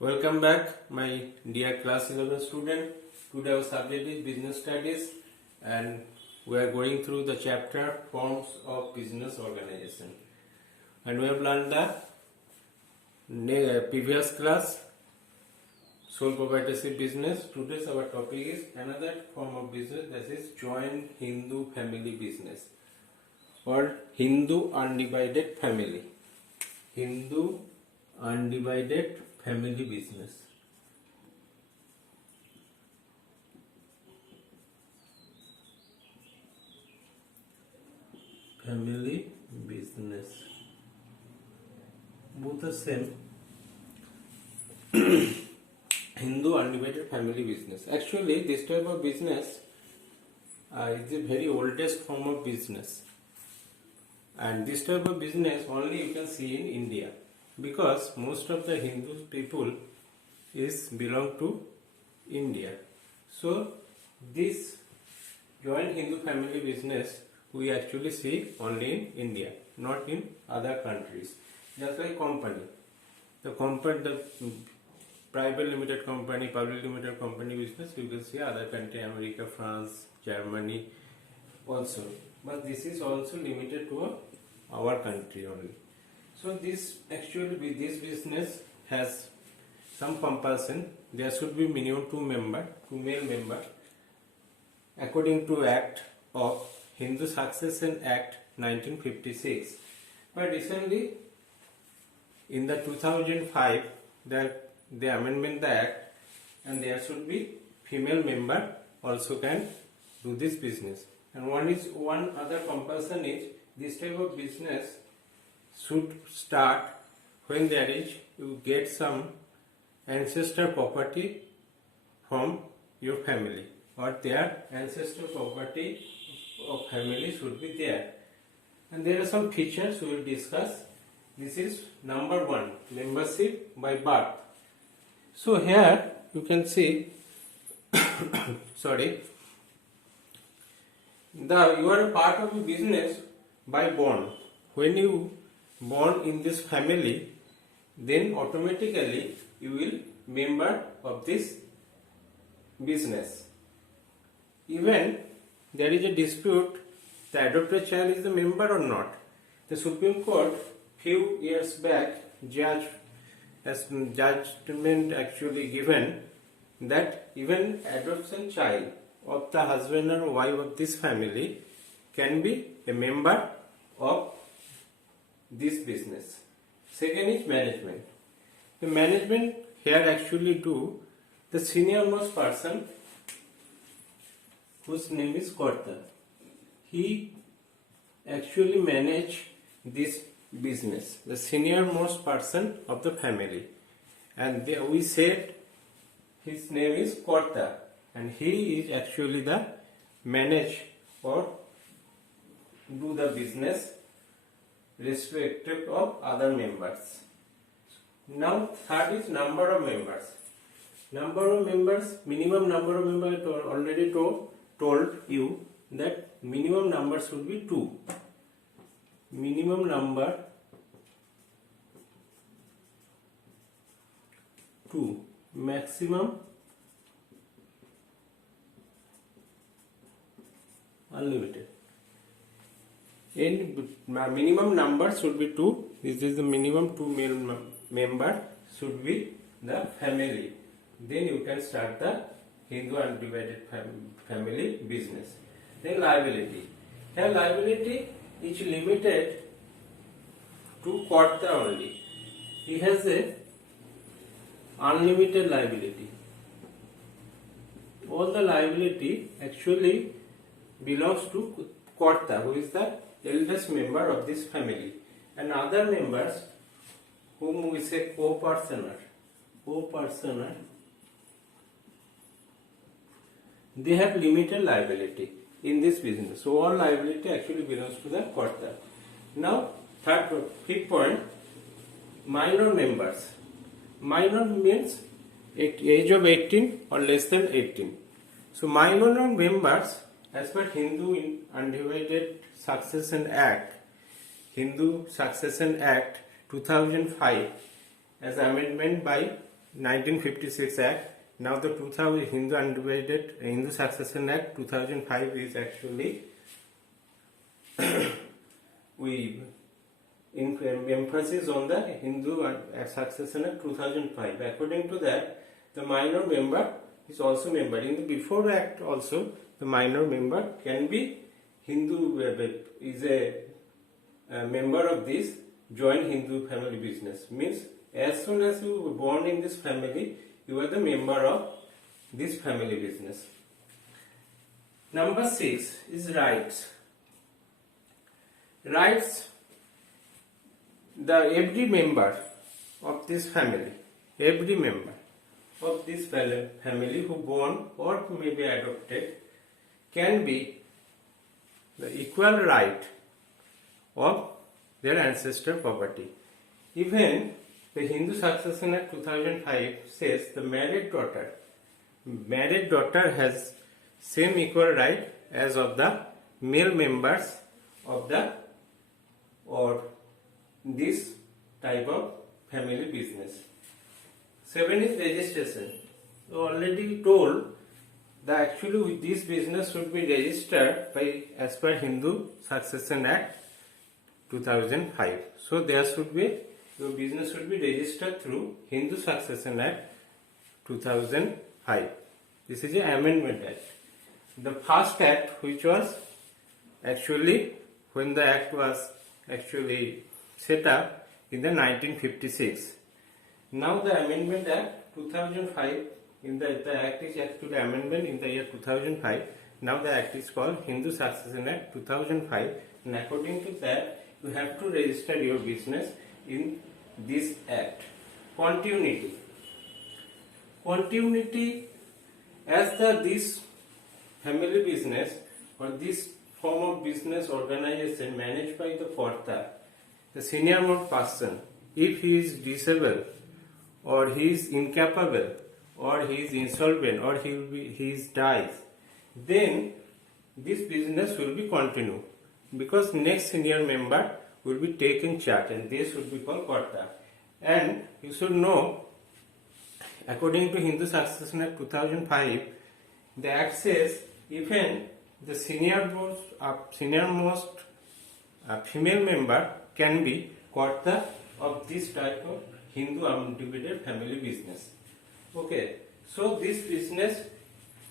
Welcome back, my dear class 11 student. Today our subject is business studies and we are going through the chapter forms of business organization. And we have learned the previous class sole proprietorship business. Today's our topic is another form of business, that is joint Hindu family business or Hindu undivided family. Hindu undivided family business. Family business. Both the same. Hindu undivided family business. Actually, this type of business is the very oldest form of business. And this type of business only you can see in India, because most of the Hindu people belong to India. So this joint Hindu family business we actually see only in India, not in other countries. Just like company, the private limited company, public limited company business you can see other country, America, France, Germany also. But this is also limited to our country only. So this business has some compulsion. There should be minimum two male member, according to Act of Hindu Succession Act 1956. But recently, in the 2005, they amendment the act, and there should be female member also can do this business. And one other compulsion is this type of business should start when you get some ancestor property from your family, or their ancestor property of family should be there. And there are some features we will discuss. This is number 1, membership by birth. So here you can see you are a part of a business by born. When you born in this family, then automatically you will member of this business. Even there is a dispute, the adopted child is a member or not. The Supreme Court few years back judgment actually given that even adoption child of the husband or wife of this family can be a member of this business. Second is management. The management here actually do the senior most person, whose name is Karta. He actually manage this business, the senior most person of the family, and we said his name is Karta, and he is actually the manage or do the business irrespective of other members. Now third is number of members. Minimum number of members, I already told you that minimum number should be 2. Minimum number 2. Maximum unlimited. In minimum number should be 2. This is the minimum 2 male member should be the family. Then you can start the Hindu undivided family business. Then liability. Here liability is limited to Karta only. He has a unlimited liability. All the liability actually belongs to Karta, who is the eldest member of this family, and other members whom we say co-personer, they have limited liability in this business. So all liability actually belongs to the Karta. Now fifth point, minor members. Minor means age of 18 or less than 18. So minor members, as per Hindu Undivided Succession Act, Hindu Succession Act 2005, as amendment by 1956 Act. Now the 2000 Hindu Undivided Hindu Succession Act 2005 is actually we emphasis on the Hindu Succession Act 2005. According to that, the minor member is also member. In the before act also, the minor member can be Hindu, is a member of this joint Hindu family business. Means as soon as you were born in this family, you are the member of this family business. Number 6 is rights. Rights, every member of this family, every member of this family who born or may be adopted can be the equal right of their ancestor property. Even the Hindu Succession Act 2005 says the married daughter has same equal right as of the male members of the or this type of family business. 7 is registration. So already told that actually this business should be registered by as per Hindu Succession Act 2005. So there should be your business should be registered through Hindu Succession Act 2005. This is an amendment act. The first act, which was actually when the act was actually set up in the 1956. Now the amendment act 2005, in the act is actually amendment in the year 2005. Now the act is called Hindu Succession Act 2005, and according to that you have to register your business in this act. Continuity as this family business or this form of business organization managed by the Karta, the senior most person, if he is disabled or he is incapable or he is insolvent or he is dies, then this business will be continued because next senior member will be taking charge and this will be called Karta. And you should know, according to Hindu Succession Act 2005, the act says even the senior most female member can be Karta of this type of Hindu undivided family business. Okay, so this business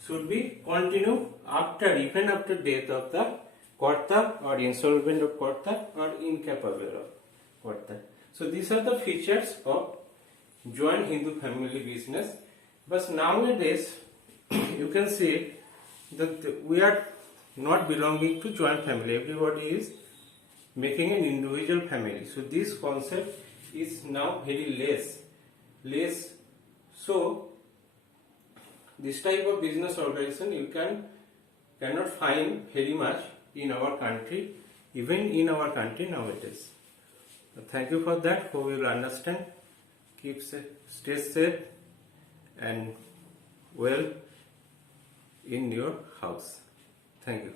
should be continued even after death of the Karta or insolvent of Karta or incapable of Karta. So these are the features of joint Hindu family business. But nowadays you can see that we are not belonging to joint family. Everybody is making an individual family. So this concept is now very less. So this type of business organization you cannot find very much in our country, even in our country nowadays. So thank you for that. Hope you will understand. Stay safe and well in your house. Thank you.